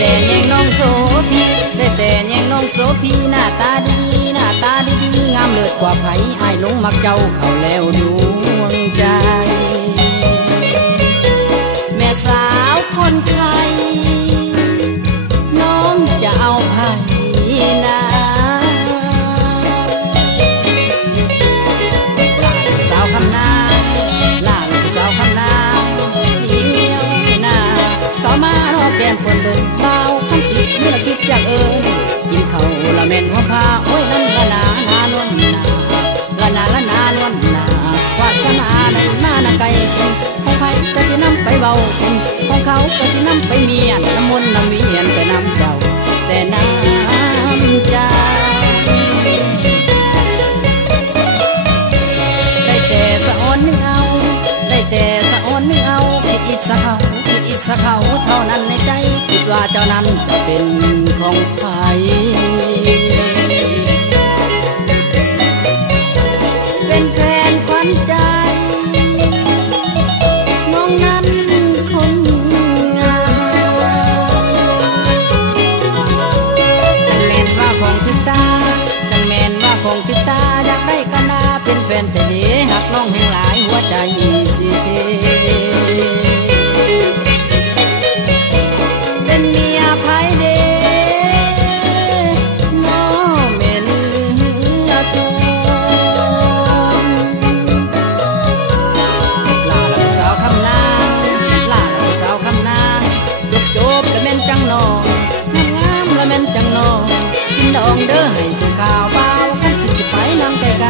แต่แยงน้องโสพีได้แต่แยงน้องโสพีหน้าตาดีหน้าตาดีงามเลิศกว่าไผอ้ายหลงมักเจ้าเข้าแล้วดวงใจแม่สาวคนไทยน้องจะเอาไผนะสาวคำนาล่าลูกสาวคำนาเดียวหน้าเข้ามารอแก้มคนเดินเบาคำสินี่ละคิดจากกินเขาละเม็นหัวผ้าโอ้ยนั่นละนานานวลนาละนานวลนาวาสนาในหน้าไก่ของไผก็สินำไปเบาของเขาก็สินำไปเมียนน้ำมนต์น้ำเวียนไปน้ำเจ้าแต่น้ำใจได้แต่สะอ้อนนึงเอาได้แต่สะอ้อนนึงเอาคิดอิจฉาเขาคิดอิจฉาเขาเท่านั้นในใจคิดว่าเจ้านั้นจะเป็นของไผเป็นแฟนขวัญใจน้องนั้นคนงามจังแม่นว่าของทิตาจังแม่นว่าของทิตาอยากได้กันนาเป็นแฟนแต่เดีหักน้องแห่งหลายหัวใจสิเทเป็นเมียไผเด้น้อแม่เลือทองลาละสาวคำนาลาละสาวคำนาจบจบละแม่นจังนองามละแม่นจังนอกินดองเด้อให้สุขาวเบากันสิไปนำไกลไกล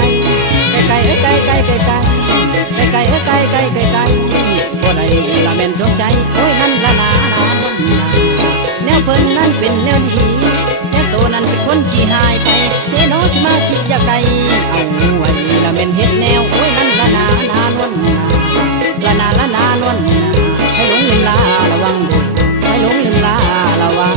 ไกลไกลไกลไกลไกลไกลไกลไกลไกลไกลไกลบ่ได้ละแม่นจงใจโอ้ยนั่นละนานานแนวเพิ่นนั้นเป็นแนวดีแนวโตนั้นเป็นคนขี้หายไปเด้น้องสิมาคิดอยากได้เอาไว้ละแม่นเฮ็ดแนวโอ้ยนั่นละนานานวลละนานวลให้หลงลืมลาระวังดูให้หลงลืมลาระวัง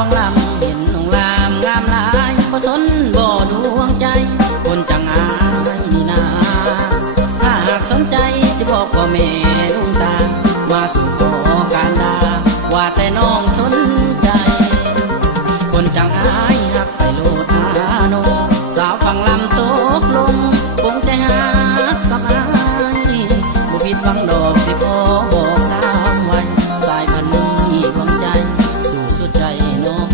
ฟังลำเห็นน้องลามงามหลายบ่สนบ่ดวงใจคนจังอายนี่นาถ้าหากสนใจสิบอกพ่อแม่ลุงตามาสู่ขอการดาว่าแต่น้องสนใจคนจังอายหักไปโลดอาโนสาวฟังลำตกลงคงใจหักกับอายบ่ผิดหวังดอกสิขอบอกสาวไว้สายพันนี้ความใจสู่สุดใจน้อง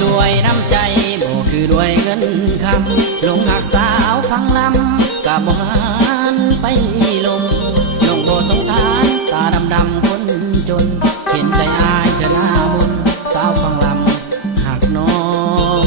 รวยน้ำใจ คือด้วยเงินคำลงหักสาวฟังลำกะบ่หันไปลมลงโบสงสารตาดำๆคนจนเห็นใจอายเธอหน้ามนสาวฟังลำหักน้อง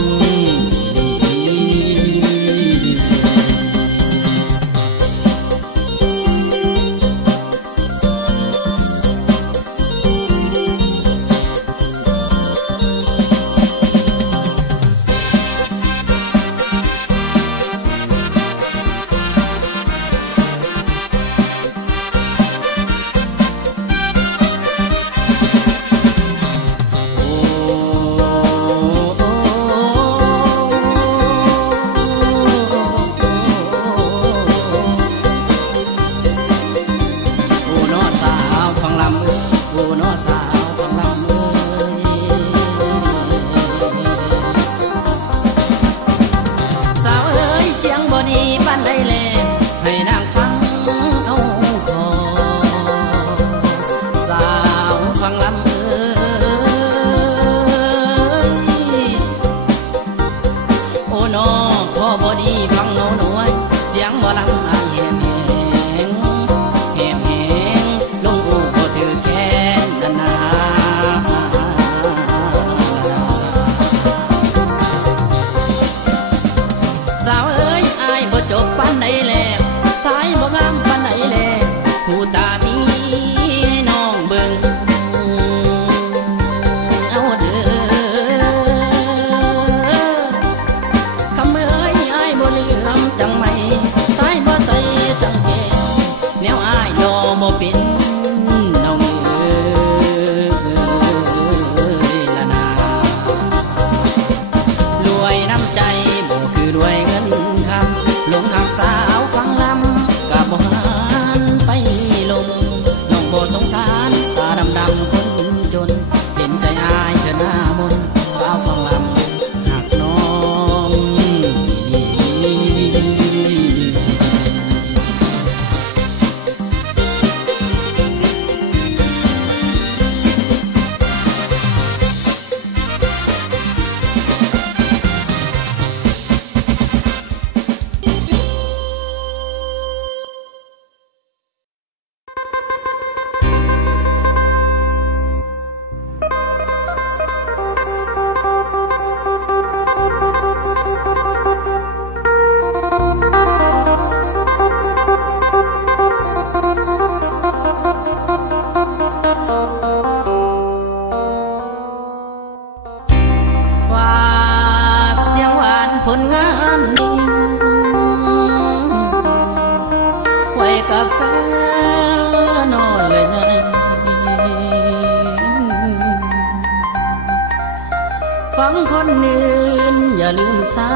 ฟังคนอื่นอย่าลืมสา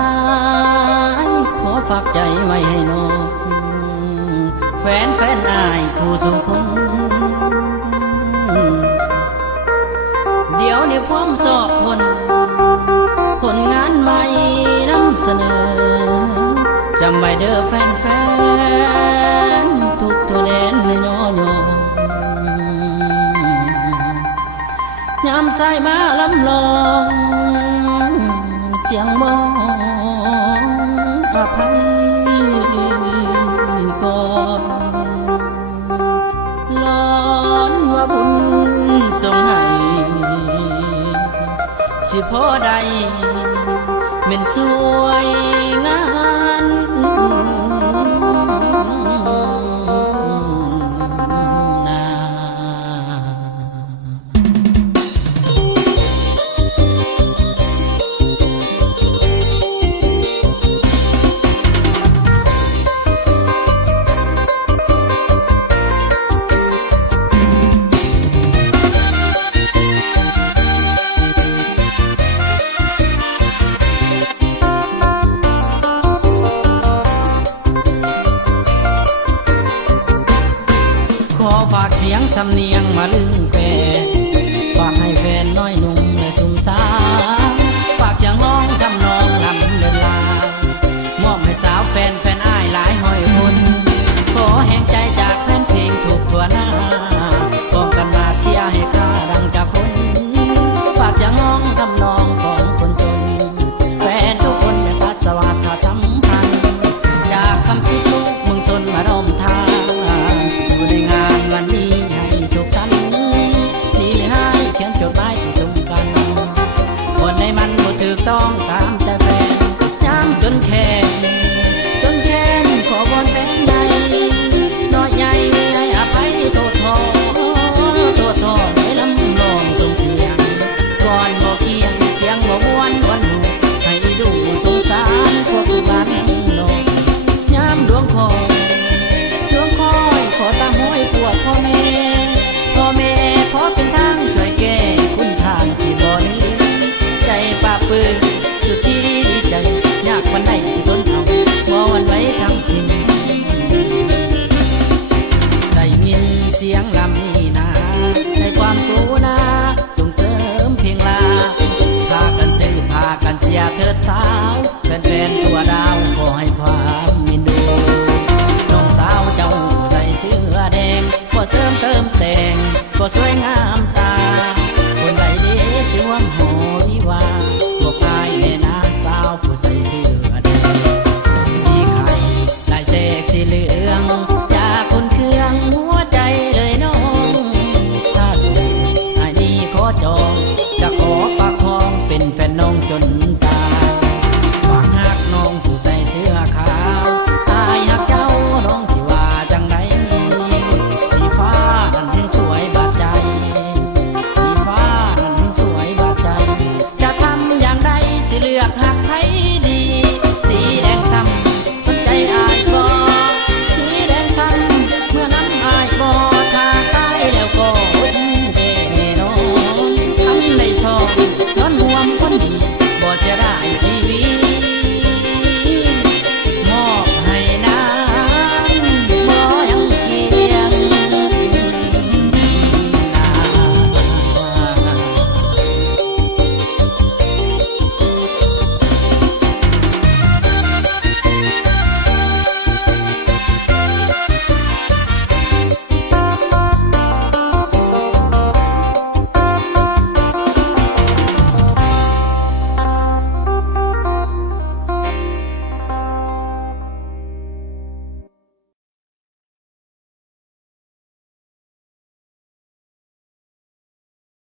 ยขอฝากใจไว้ให้น้องแฟนอายคู่สุขคนเดี๋ยวนี้พร้อมสอบผลงานใหม่นำเสนอจำไว้เด้อแฟนทุกตัวแดนไม่ย่อยามสายมาลำลองเสียงมองอภัยก่อนล้อนว่าบุญทรงให้สิพอใดเป็นสวยงามสำเนียงมาลึงแปรฝากให้แฟนน้อยหนุ่มและชุ่มสาวฝากเสียงร้องทำนองนำเดินลามอบให้สาวแฟนอ้ายหลายห้อยคนขอแห่งใจจากแฟนเพลงถูกทั่วหน้าป้องกันมาเสียให้กล้าดังจากคนฝากเสียงร้องทำนองของคนจนแฟนทุกคน สียเถิดสาวแฟนๆตัวดาวขอให้ความมินดูน้องสาวเจ้าใส่เสื้อแดงก็เสริมเติมแต่งก็สวยงามตาคนใดดีสิวมโหวิวาบอกอายแน่นางสาวผู้ใส่เสื้อแดงสีไข่ลายเสกสีเหลืองจากคนเครื่องหัวใจเลยน้องถ้าสุดไอ้นี่ขอจองจะขอปากคองเป็นแฟนน้องจนตา